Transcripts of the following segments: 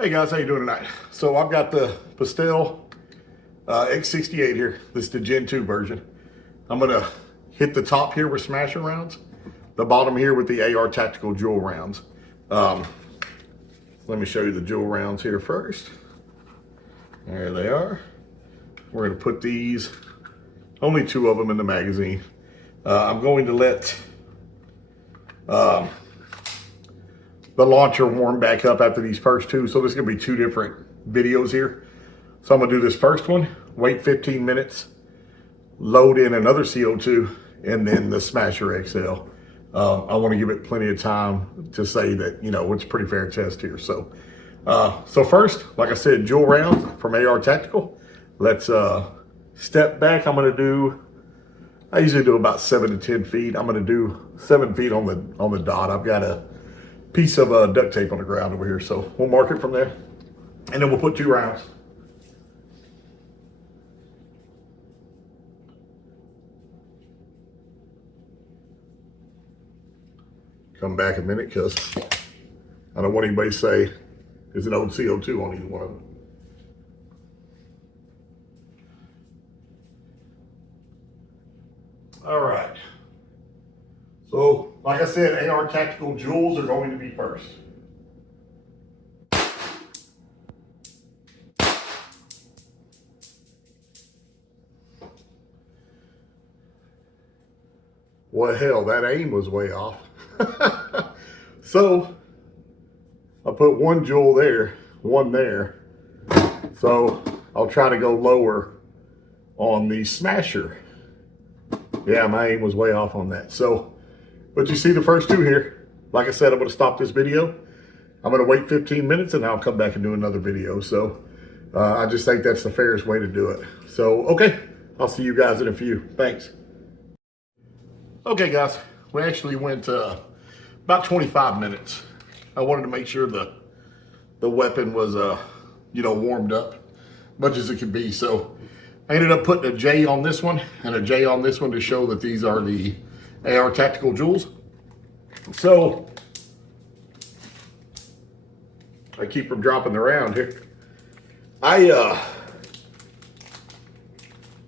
Hey guys, how you doing tonight? So I've got the Pastel X68 here. This is the Gen 2 version. I'm gonna hit the top here with smasher rounds, the bottom here with the AR Tactical Joules rounds. Let me show you the Joules rounds here first. There they are. We're gonna put these, only 2 of them in the magazine. I'm going to let the launcher warm back up after these first 2. So there's gonna be 2 different videos here. So I'm gonna do this first one, wait 15 minutes, load in another CO2, and then the Smasher XL. I wanna give it plenty of time to say that, you know, it's a pretty fair test here. So first, like I said, Joules rounds from AR Tactical. Let's step back. I usually do about 7 to 10 feet. I'm gonna do 7 feet on the dot. I've got a piece of duct tape on the ground over here. So we'll mark it from there, and then we'll put 2 rounds. Come back a minute because I don't want anybody to say there's an old CO2 on either one of them. All right. So, like I said, AR Tactical Joules are going to be first. Well, hell, that aim was way off. So, I put 1 Joule there, 1 there. So, I'll try to go lower on the Smasher. Yeah, my aim was way off on that. So, but you see the first 2 here. Like I said, I'm gonna stop this video. I'm gonna wait 15 minutes and I'll come back and do another video. So, I just think that's the fairest way to do it. So, okay, I'll see you guys in a few. Thanks. Okay, guys, we actually went about 25 minutes. I wanted to make sure the weapon was, you know, warmed up much as it could be. So I ended up putting a J on this one and a J on this one to show that these are the AR Tactical Joules. So I keep from dropping the round here. I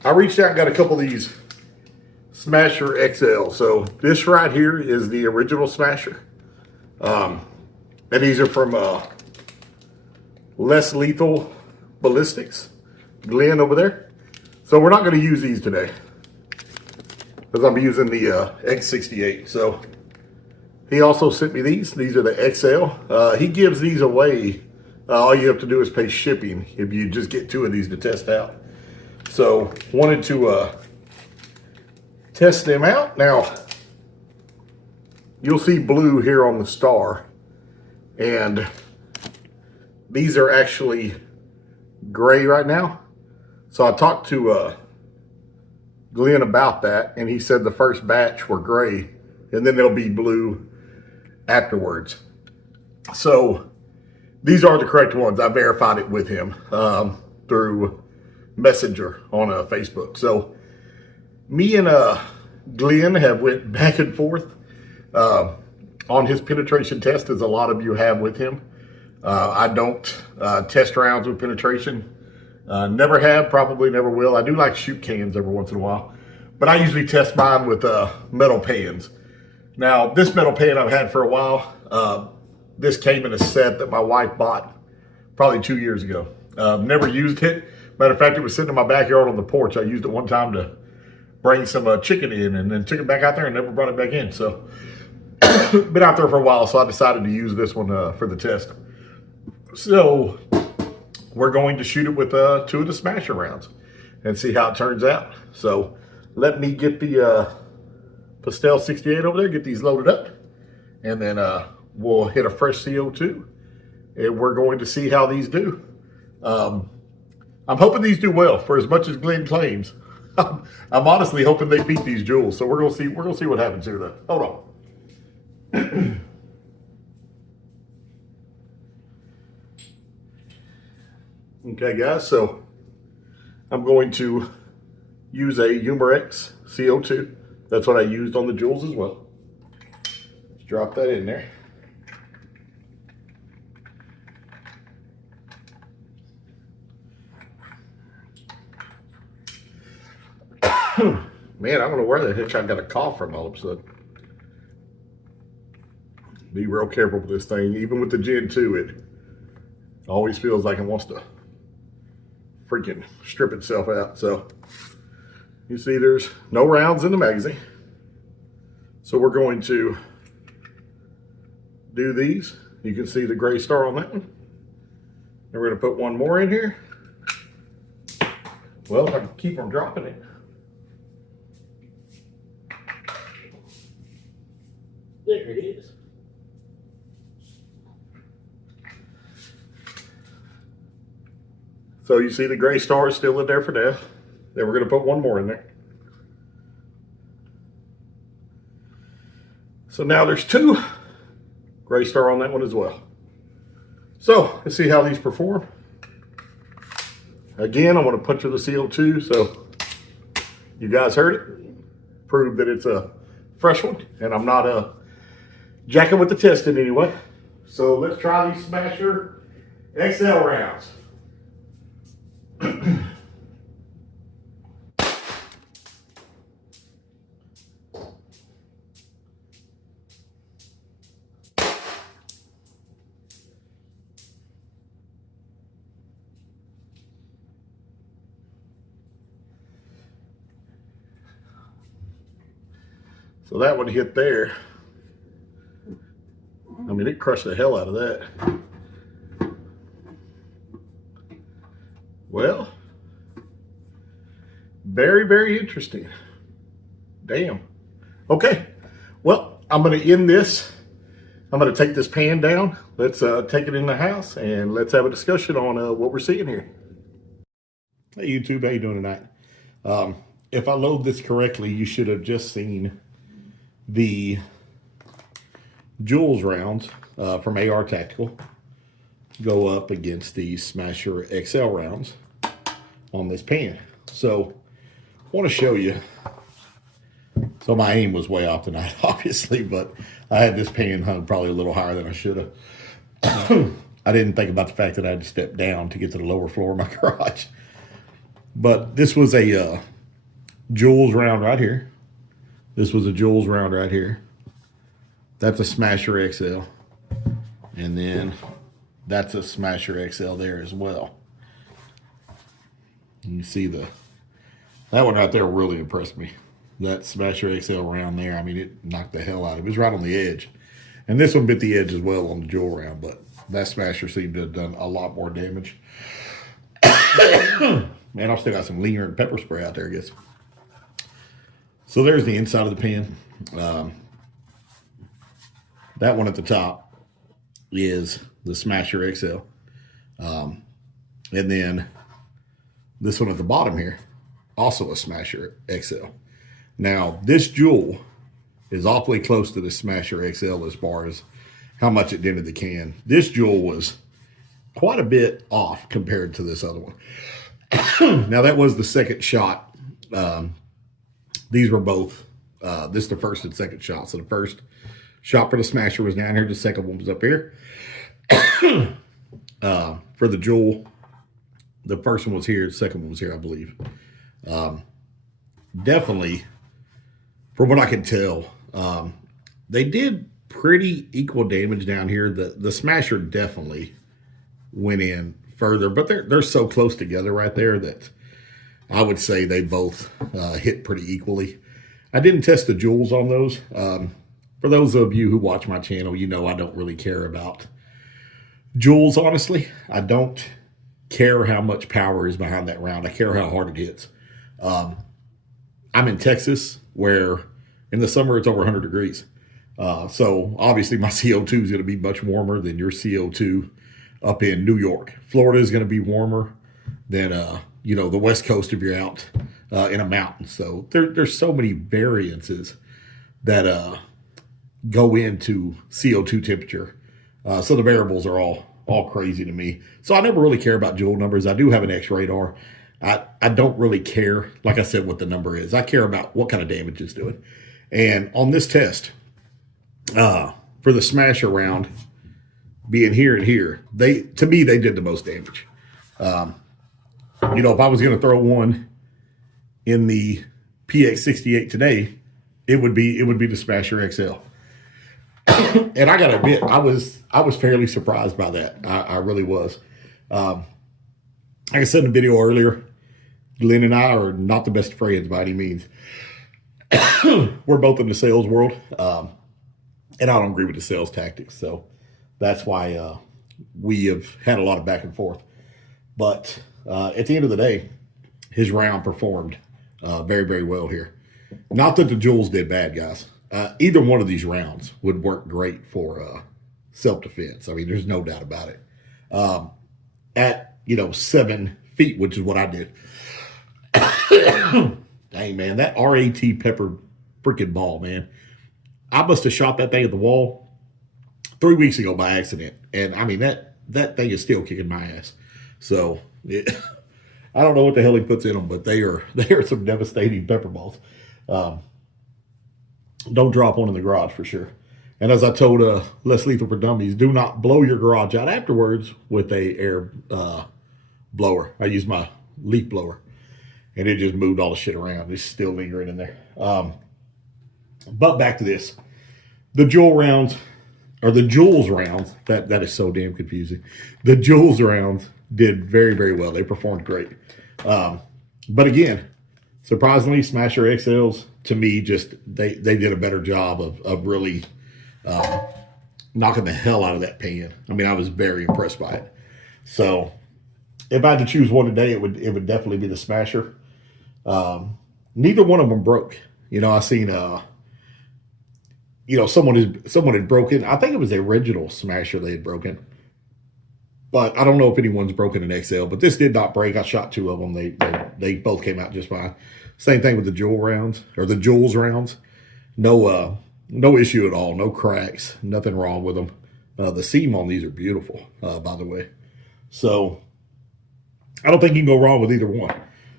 reached out and got a couple of these Smasher XL. So this right here is the original Smasher. And these are from Less Lethal Ballistics, Glenn over there. So we're not going to use these today because I'm using the X68. So he also sent me these. These are the XL. He gives these away. All you have to do is pay shipping if you just get 2 of these to test out. So wanted to test them out. Now, you'll see blue here on the star, and these are actually gray right now. So I talked to Glenn about that, and he said the first batch were gray, and then they'll be blue afterwards. So these are the correct ones. I verified it with him through Messenger on Facebook. So me and Glenn have went back and forth on his penetration test, as a lot of you have with him. I don't test rounds with penetration. Never have, probably never will. I do like shoot cans every once in a while, but I usually test mine with metal pans. Now, this metal pan I've had for a while. This came in a set that my wife bought probably 2 years ago. Never used it. Matter of fact, it was sitting in my backyard on the porch. I used it one time to bring some chicken in, and then took it back out there and never brought it back in. So, been out there for a while, so I decided to use this one for the test. So, we're going to shoot it with 2 of the Smasher rounds and see how it turns out. So, let me get the Pastel 68 over there, get these loaded up, and then we'll hit a fresh CO2, and we're going to see how these do. I'm hoping these do well, for as much as Glenn claims. I'm honestly hoping they beat these Joules. So we're gonna see what happens here though. Hold on. Okay guys, so I'm going to use a Humerex CO2. That's what I used on the Joules as well. Let's drop that in there. Man, I don't know where the heck I got a cough from all of a sudden. Be real careful with this thing. Even with the Gen 2, it always feels like it wants to freaking strip itself out. So you see there's no rounds in the magazine. So we're going to do these. You can see the gray star on that one. And we're going to put one more in here. Well, if I can keep from dropping it. There it is. So you see the gray star is still in there for now. Then we're going to put one more in there. So now there's two. Gray star on that one as well. So let's see how these perform. Again, I'm going to puncture the CO2 so you guys heard it. Prove that it's a fresh one and I'm not jacking with the testing anyway. So let's try these Smasher XL rounds. So that one hit there. I mean, it crushed the hell out of that. Well, very, very interesting. Damn. Okay. Well, I'm going to end this. I'm going to take this pan down. Let's take it in the house and let's have a discussion on what we're seeing here. Hey, YouTube. How you doing tonight? If I load this correctly, you should have just seen the Joules rounds from AR Tactical go up against the Smasher XL rounds on this pan. So I want to show you. So my aim was way off tonight, obviously, but I had this pan hung probably a little higher than I should have. I didn't think about the fact that I had to step down to get to the lower floor of my garage. But this was a Joules round right here. This was a Joules round right here. That's a Smasher XL. And then that's a Smasher XL there as well. And you see that one right there really impressed me. That Smasher XL round there, I mean, it knocked the hell out of it. It was right on the edge. And this one bit the edge as well on the Joules round, but that Smasher seemed to have done a lot more damage. Man, I've still got some linger and pepper spray out there, I guess. So there's the inside of the pan. That one at the top is the Smasher XL. And then this one at the bottom here, also a Smasher XL. Now, this Joule is awfully close to the Smasher XL as far as how much it dented the can. This Joule was quite a bit off compared to this other one. Now, that was the second shot. These were both, this is the first and second shot. So the first shot for the Smasher was down here. The second one was up here. For the Joule, the first one was here. The second one was here, I believe. Definitely, from what I can tell, they did pretty equal damage down here. The Smasher definitely went in further, but they're so close together right there that I would say they both hit pretty equally. I didn't test the Joules on those. For those of you who watch my channel, you know I don't really care about Joules, honestly. I don't care how much power is behind that round. I care how hard it hits. I'm in Texas, where in the summer it's over 100 degrees. So obviously my CO2 is going to be much warmer than your CO2 up in New York. Florida is going to be warmer than you know, the West Coast if you're out in a mountain. So there's so many variances that go into CO2 temperature. So the variables are all crazy to me. So I never really care about Joule numbers. I do have an X radar. I don't really care, like I said, what the number is. I care about what kind of damage it's doing. And on this test, for the Smasher round, being here and here, to me, they did the most damage. You know, if I was going to throw one in the PX68 today, it would be the Smasher XL. And I gotta admit, I was fairly surprised by that. I really was. Like I said in the video earlier, Glenn and I are not the best friends by any means. We're both in the sales world, and I don't agree with the sales tactics. So that's why we have had a lot of back and forth. But at the end of the day, his round performed very, very well here. Not that the Joules did bad, guys. Either one of these rounds would work great for self-defense. I mean, there's no doubt about it. At, 7 feet, which is what I did. Dang, man, that RAT pepper freaking ball, man. I must have shot that thing at the wall 3 weeks ago by accident. And, I mean, that thing is still kicking my ass. So, I don't know what the hell he puts in them, but they are some devastating pepper balls. Don't drop one in the garage for sure. And as I told Less Lethal for Dummies, do not blow your garage out afterwards with a air blower. I used my leaf blower, and it just moved all the shit around. It's still lingering in there. But back to this. The Joules rounds, or the Joules rounds, that is so damn confusing. The Joules rounds did very, very well. They performed great. But again, surprisingly, Smasher XLs, to me, just they did a better job of really knocking the hell out of that pan. I mean, I was very impressed by it. So if I had to choose one today, it would definitely be the Smasher. Neither one of them broke. I seen someone had broken. I think it was the original Smasher they had broken. But I don't know if anyone's broken an XL, but this did not break. I shot 2 of them. They both came out just fine. Same thing with the Joules rounds, or the Joules rounds. No issue at all. No cracks. Nothing wrong with them. The seam on these are beautiful, by the way. So I don't think you can go wrong with either one.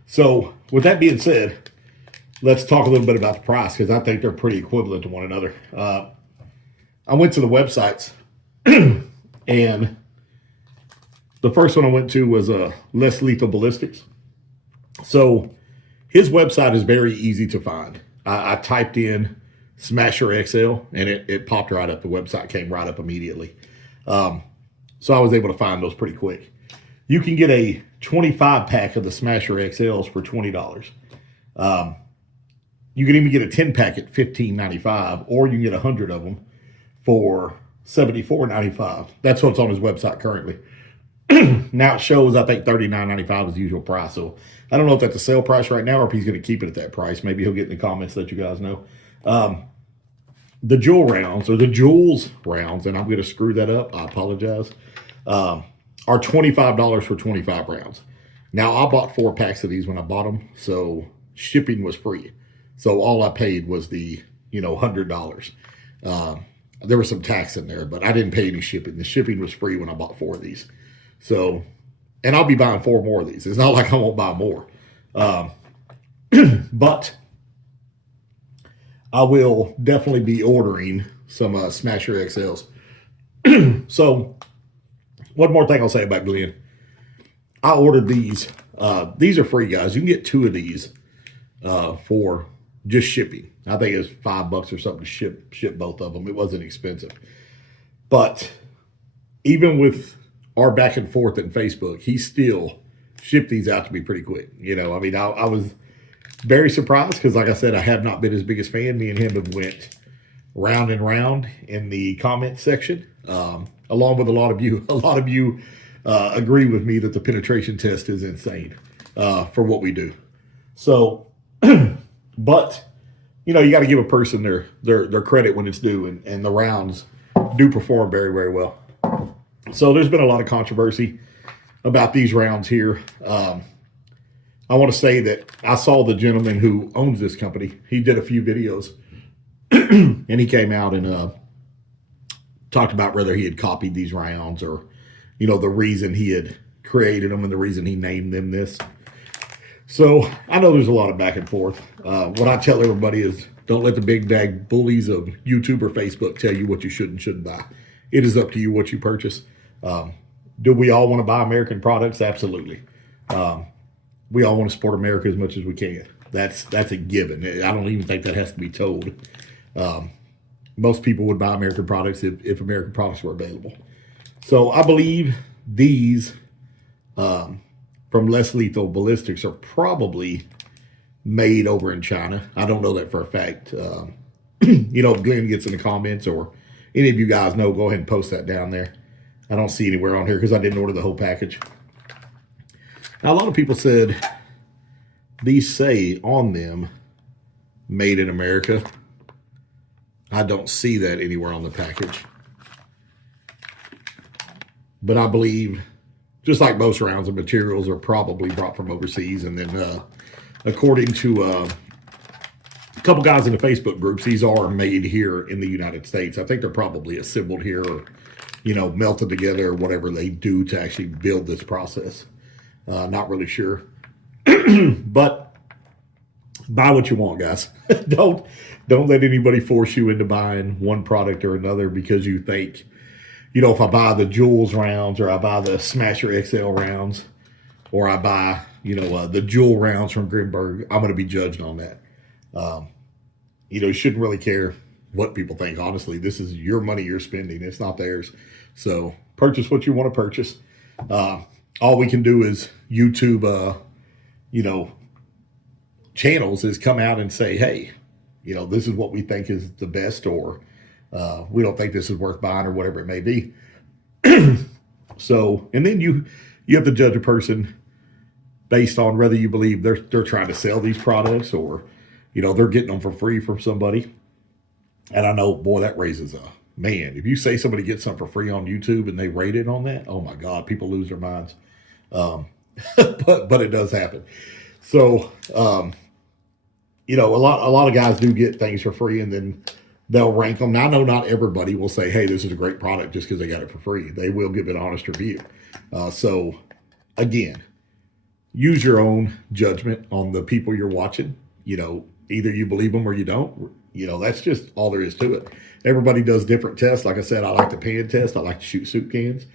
So with that being said, let's talk a little bit about the price, because I think they're pretty equivalent to one another. I went to the websites, and the first one I went to was Less Lethal Ballistics. So his website is very easy to find. I typed in Smasher XL, and it popped right up. The website came right up immediately. So I was able to find those pretty quick. You can get a 25-pack of the Smasher XLs for $20. You can even get a 10-pack at $15.95, or you can get 100 of them for $74.95. That's what's on his website currently. Now it shows, I think, $39.95 is the usual price. So I don't know if that's the sale price right now, or if he's going to keep it at that price. Maybe he'll get in the comments to let you guys know. The Joules rounds, or the Joules rounds, and I'm going to screw that up, I apologize, are $25 for 25 rounds. Now, I bought 4 packs of these when I bought them, so shipping was free. So all I paid was the, $100. There was some tax in there, but I didn't pay any shipping. The shipping was free when I bought 4 of these. So, and I'll be buying 4 more of these. It's not like I won't buy more. But I will definitely be ordering some Smasher XLs. So, one more thing I'll say about Glenn. I ordered these. These are free, guys. You can get 2 of these for just shipping. I think it was $5 or something to ship both of them. It wasn't expensive. But even with our back and forth in Facebook, he still shipped these out to me pretty quick. I mean, I was very surprised, because like I said, I have not been his biggest fan. Me and him have went round and round in the comment section, along with a lot of you. A lot of you agree with me that the penetration test is insane for what we do. So, but you got to give a person their credit when it's due, and the rounds do perform very, very well. So there's been a lot of controversy about these rounds here. I want to say that I saw the gentleman who owns this company. He did a few videos, and he came out and talked about whether he had copied these rounds, or, the reason he had created them and the reason he named them this. So I know there's a lot of back and forth. What I tell everybody is, don't let the big bag bullies of YouTube or Facebook tell you what you should and shouldn't buy. It is up to you what you purchase. Do we all want to buy American products? Absolutely. We all want to support America as much as we can. That's a given. I don't even think that has to be told. Most people would buy American products if American products were available. So I believe these from Less Lethal Ballistics are probably made over in China. I don't know that for a fact. If Glenn gets in the comments or any of you guys know, go ahead and post that down there. I don't see anywhere on here because I didn't order the whole package. Now, a lot of people said these say on them, made in America. I don't see that anywhere on the package. But I believe, just like most rounds of materials are probably brought from overseas. And then according to a couple guys in the Facebook groups, these are made here in the United States. I think they're probably assembled here or, melted together or whatever they do to actually build this process. Not really sure. But buy what you want, guys. Don't let anybody force you into buying one product or another because you think, if I buy the Joules rounds or I buy the Smasher XL rounds or I buy, the Joules rounds from Grimberg, I'm going to be judged on that. You shouldn't really care what people think. Honestly, this is your money you're spending. It's not theirs. So purchase what you want to purchase. All we can do is YouTube, channels is come out and say, hey, this is what we think is the best, or we don't think this is worth buying, or whatever it may be. So, and then you have to judge a person based on whether you believe they're trying to sell these products or, they're getting them for free from somebody. And I know, boy, that raises man, if you say somebody gets something for free on YouTube and they rate it on that, oh my God, people lose their minds. But it does happen. So, a lot of guys do get things for free and then they'll rank them. Now, I know not everybody will say, hey, this is a great product just because they got it for free. They will give an honest review. So again, use your own judgment on the people you're watching. Either you believe them or you don't. That's just all there is to it. Everybody does different tests. Like I said, I like to pan test. I like to shoot soup cans.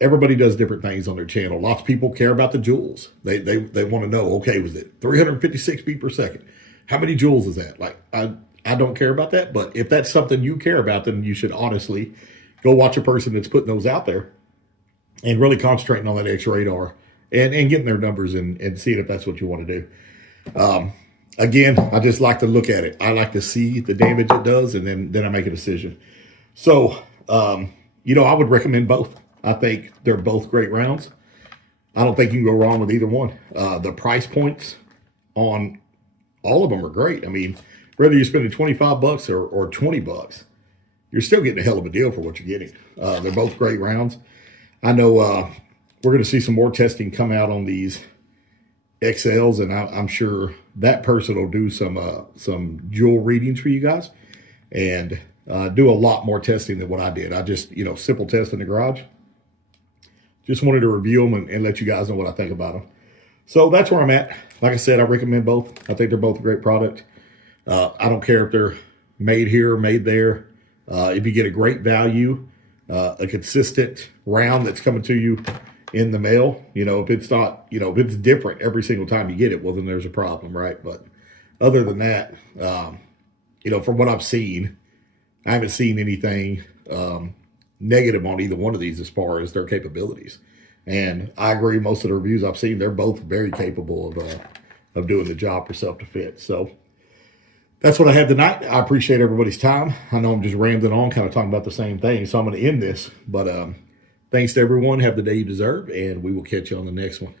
Everybody does different things on their channel. Lots of people care about the joules. They want to know, okay, was it 356 beat per second? How many joules is that? Like, I don't care about that. But if that's something you care about, then you should honestly go watch a person that's putting those out there and really concentrating on that X radar and getting their numbers and seeing if that's what you want to do. Again, I just like to look at it. I like to see the damage it does, and then I make a decision. So, I would recommend both. I think they're both great rounds. I don't think you can go wrong with either one. The price points on all of them are great. I mean, whether you're spending $25 or $20, you're still getting a hell of a deal for what you're getting. They're both great rounds. I know we're going to see some more testing come out on these XLs, and I'm sure that person will do some Joule readings for you guys and do a lot more testing than what I did. I just, simple test in the garage. Just wanted to review them and let you guys know what I think about them. So that's where I'm at. Like I said, I recommend both. I think they're both a great product. I don't care if they're made here or made there. If you get a great value, a consistent round that's coming to you in the mail, if it's not, if it's different every single time you get it, well, then there's a problem, right? But other than that, from what I've seen, I haven't seen anything negative on either one of these as far as their capabilities. And I agree, most of the reviews I've seen, they're both very capable of doing the job for self-defense. So that's what I have tonight. I appreciate everybody's time. I know I'm just rambling on, kind of talking about the same thing, so I'm going to end this. But thanks to everyone. Have the day you deserve, and we will catch you on the next one.